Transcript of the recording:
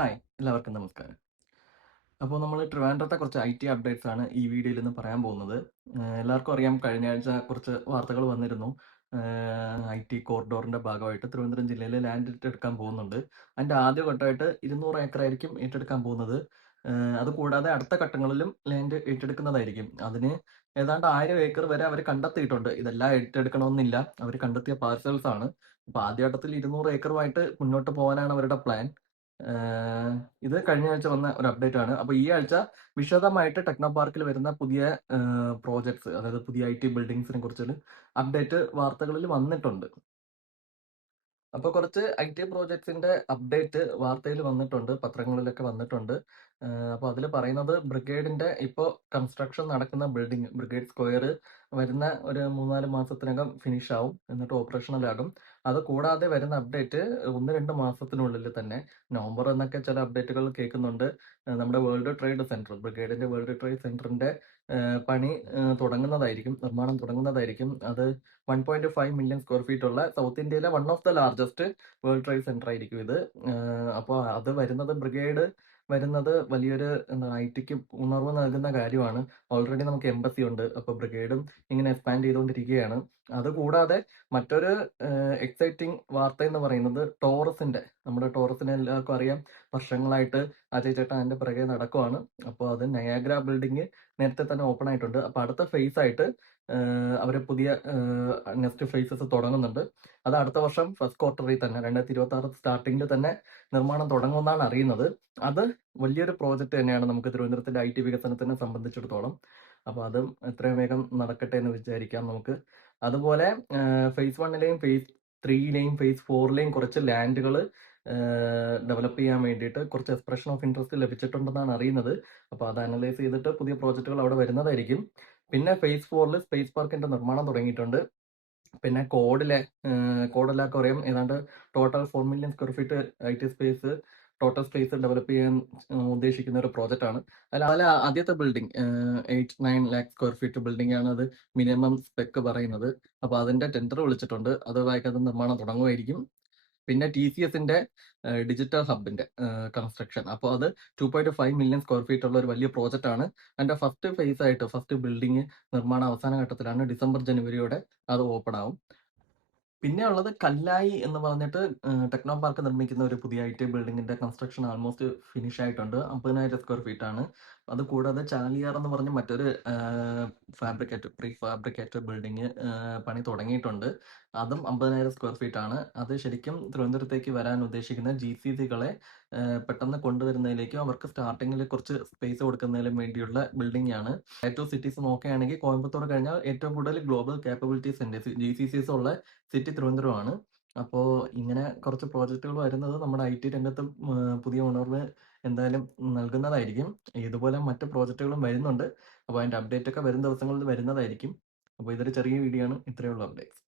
Hi, എല്ലാവർക്കും നമസ്കാരം. അപ്പോൾ നമ്മൾ ട്രിവാൻഡ്രത്തെ കുറച്ച് ഐ.ടി അപ്ഡേറ്റ്സ് ആണ് ഈ വീഡിയോയിൽ ഇന്ന് പറയാൻ പോകുന്നത്. എല്ലാവർക്കും അറിയാം കഴിഞ്ഞ ആഴ്ച കുറച്ച് വാർത്തകൾ വന്നിരുന്നു. ഐ.ടി കോറിഡോറിന്റെ ഭാഗമായിട്ട് തിരുവനന്തപുരം ജില്ലയിൽ ലാൻഡ് ഏറ്റെടുക്കാൻ പോകുന്നുണ്ട്. അതിന്റെ ആദ്യ ഘട്ടമായിട്ട് 200 ഏക്കർ ആയിരിക്കും ഏറ്റെടുക്കാൻ പോകുന്നത്. അത് കൂടാതെ അടുത്ത ഘട്ടങ്ങളിലും ലാൻഡ് ഏറ്റെടുക്കുന്നതായിരിക്കും. അതിന് ഏതാണ്ട് 1000 ഏക്കർ വരെ അവർ കണ്ടെത്തിയിട്ടുണ്ട്. ഇതെല്ലാം ഏറ്റെടുക്കണമെന്നില്ല. അവർ കണ്ടെത്തിയ പാർസൽസ് ആണ്. അപ്പോൾ ആദ്യ ഘട്ടത്തിൽ 200 ഏക്കറുമായിട്ട് മുന്നോട്ട് പോകാനാണ് അവരുടെ പ്ലാൻ. ഏഹ് ഇത് കഴിഞ്ഞ ആഴ്ച വന്ന ഒരു അപ്ഡേറ്റ് ആണ്. അപ്പൊ ഈ ആഴ്ച വിശദമായിട്ട് ടെക്നോ പാർക്കിൽ വരുന്ന പുതിയ പ്രോജക്ട്സ്, അതായത് പുതിയ ഐ.ടി ബിൽഡിങ്സിനെ കുറിച്ചുള്ള അപ്ഡേറ്റ് വാർത്തകളിൽ വന്നിട്ടുണ്ട്. അപ്പൊ കുറച്ച് ഐ.ടി പ്രോജക്ട്സിന്റെ അപ്ഡേറ്റ് വാർത്തയിൽ വന്നിട്ടുണ്ട്, പത്രങ്ങളിലൊക്കെ വന്നിട്ടുണ്ട്. അപ്പൊ അതിൽ പറയുന്നത് ബ്രിഗേഡിന്റെ ഇപ്പോ കൺസ്ട്രക്ഷൻ നടക്കുന്ന ബിൽഡിംഗ് ബ്രിഗേഡ് സ്ക്വയർ വരുന്ന ഒരു 3-4 മാസത്തിനകം ഫിനിഷ് ആവും. എന്നിട്ട് ഓപ്പറേഷണൽ ആകും. അത് കൂടാതെ വരുന്ന അപ്ഡേറ്റ് 1-2 മാസത്തിനുള്ളിൽ തന്നെ നവംബർ എന്നൊക്കെ ചില അപ്ഡേറ്റുകൾ കേൾക്കുന്നുണ്ട്. നമ്മുടെ വേൾഡ് ട്രേഡ് സെന്റർ, ബ്രിഗേഡിന്റെ വേൾഡ് ട്രേഡ് സെന്ററിന്റെ പണി തുടങ്ങുന്നതായിരിക്കും, നിർമ്മാണം തുടങ്ങുന്നതായിരിക്കും. അത് 1.5 മില്യൺ സ്ക്വയർ ഫീറ്റ് ഉള്ള സൗത്ത് ഇന്ത്യയിലെ one of the largest World Trade Centre ആയിരിക്കും ഇത്. അപ്പോൾ അത് വരുന്നത് ബ്രിഗേഡ് വരുന്നത് വലിയൊരു എന്താ ഐ.ടിക്ക് ഉണർവ് നൽകുന്ന കാര്യമാണ്. ഓൾറെഡി നമുക്ക് എംബസി ഉണ്ട്. അപ്പോൾ ബ്രിഗേഡും ഇങ്ങനെ എക്സ്പാൻഡ് ചെയ്തുകൊണ്ടിരിക്കുകയാണ്. അതുകൂടാതെ മറ്റൊരു എക്സൈറ്റിംഗ് വാർത്ത എന്ന് പറയുന്നത് നമ്മുടെ ടോറസിനെ എല്ലാവർക്കും അറിയാം. വർഷങ്ങളായിട്ട് അജയ് ചേട്ടൻ അതിന്റെ പിറകെ നടക്കുവാണ്. അപ്പോൾ അത് നയാഗ്ര ബിൽഡിംഗ് നേരത്തെ തന്നെ ഓപ്പൺ ആയിട്ടുണ്ട്. അപ്പോൾ അടുത്ത ഫേസ് ആയിട്ട് അവർ പുതിയ നെക്സ്റ്റ് ഫേസസ് തുടങ്ങുന്നുണ്ട്. അത് അടുത്ത വർഷം ഫസ്റ്റ് ക്വാർട്ടറിൽ തന്നെ 2026 സ്റ്റാർട്ടിങ്ങിൽ തന്നെ നിർമ്മാണം തുടങ്ങുമെന്നാണ് അറിയുന്നത്. അത് വലിയൊരു പ്രോജക്റ്റ് തന്നെയാണ് നമുക്ക് തിരുവനന്തപുരത്തിന്റെ ഐ.ടി വികസനത്തിനെ സംബന്ധിച്ചിടത്തോളം. അപ്പോൾ അതും എത്രയും വേഗം നടക്കട്ടെ എന്ന് വിചാരിക്കാം നമുക്ക്. അതുപോലെ ഫേസ് 1ലെയും ഫേസ് 3ലെയും ഫേസ് 4ലെയും കുറച്ച് ലാൻഡുകൾ ഡെവലപ്പ് ചെയ്യാൻ വേണ്ടിയിട്ട് കുറച്ച് എക്സ്പ്രഷൻ ഓഫ് ഇൻട്രസ്റ്റ് ലഭിച്ചിട്ടുണ്ടെന്നാണ് അറിയുന്നത്. അപ്പോൾ അത് അനലൈസ് ചെയ്തിട്ട് പുതിയ പ്രോജക്റ്റുകൾ അവിടെ വരുന്നതായിരിക്കും. പിന്നെ ഫേസ് 4ൽ സ്പേസ് പാർക്കിന്റെ നിർമ്മാണം തുടങ്ങിയിട്ടുണ്ട്. പിന്നെ കോഡ് എല്ലാവർക്കും അറിയാം. ഏതാണ്ട് total 4 million square feet IT space total space develop ചെയ്യാൻ ഉദ്ദേശിക്കുന്ന ഒരു പ്രോജക്റ്റ് ആണ്. അതിൽ ആദ്യത്തെ building 8-9 lakh square feet building ആണ്. അത് മിനിമം സ്പെക്ക് പറയുന്നത്. അപ്പോൾ അതിന്റെ ടെൻഡർ വിളിച്ചിട്ടുണ്ട്. അതുമായിട്ട് നിർമ്മാണം തുടങ്ങുമായിരിക്കും. പിന്നെ ടി.സി.എസിന്റെ ഡിജിറ്റൽ ഹബിന്റെ കൺസ്ട്രക്ഷൻ. അപ്പോൾ അത് 2.5 മില്യൺ സ്ക്വയർ ഫീറ്റ് ഉള്ള ഒരു വലിയ പ്രോജക്റ്റ് ആണ്. അതിന്റെ ഫസ്റ്റ് ഫേസ് ആയിട്ട് ഫസ്റ്റ് ബിൽഡിംഗ് നിർമ്മാണ അവസാന ഘട്ടത്തിലാണ്. ഡിസംബർ ജനുവരിയോടെ അത് ഓപ്പൺ ആവും. പിന്നെ ഉള്ളത് കല്ലായി എന്ന് പറഞ്ഞിട്ട് ടെക്നോ പാർക്ക് നിർമ്മിക്കുന്ന ഒരു പുതിയ ഐ.ടി ബിൽഡിങ്ങിന്റെ കൺസ്ട്രക്ഷൻ ആൾമോസ്റ്റ് ഫിനിഷ് ആയിട്ടുണ്ട്. 50,000 സ്ക്വയർ ഫീറ്റ് ആണ്. അത് കൂടാതെ ചാലിയാർ എന്ന് പറഞ്ഞ മറ്റൊരു പ്രീ ഫാബ്രിക്കേറ്റഡ് ബിൽഡിംഗ് പണി തുടങ്ങിയിട്ടുണ്ട്. അതും 50,000 സ്ക്വയർ ഫീറ്റ് ആണ്. അത് ശരിക്കും തിരുവനന്തപുരത്തേക്ക് വരാൻ ഉദ്ദേശിക്കുന്ന ജി.സി.സികളെ പെട്ടെന്ന് കൊണ്ടുവരുന്നതിലേക്കും അവർക്ക് സ്റ്റാർട്ടിങ്ങിൽ കുറച്ച് സ്പേസ് കൊടുക്കുന്നതിനും വേണ്ടിയുള്ള ബിൽഡിംഗ് ആണ്. ടൈപ്പ് 2 സിറ്റീസ് നോക്കുകയാണെങ്കിൽ കോയമ്പത്തൂർ കഴിഞ്ഞാൽ ഏറ്റവും കൂടുതൽ ഗ്ലോബൽ കാപ്പബിലിറ്റി സെന്റേഴ്സ് ജി.സി.സിസ് ഉള്ള സിറ്റി തിരുവനന്തപുരമാണ്. അപ്പോൾ ഇങ്ങനെ കുറച്ച് പ്രോജക്റ്റുകൾ വരുന്നത് നമ്മുടെ ഐ.ടി രംഗത്തും പുതിയ ഉണർവ് എന്തായാലും നൽകുന്നതായിരിക്കും. ഇതുപോലെ മറ്റ് പ്രോജക്റ്റുകളും വരുന്നുണ്ട്. അപ്പോൾ അതിന്റെ അപ്ഡേറ്റ് ഒക്കെ വരും ദിവസങ്ങളിൽ വരുന്നതായിരിക്കും. അപ്പോൾ ഇതൊരു ചെറിയ വീഡിയോ ആണ്. ഇത്രയേ ഉള്ളൂ അപ്ഡേറ്റ്സ്.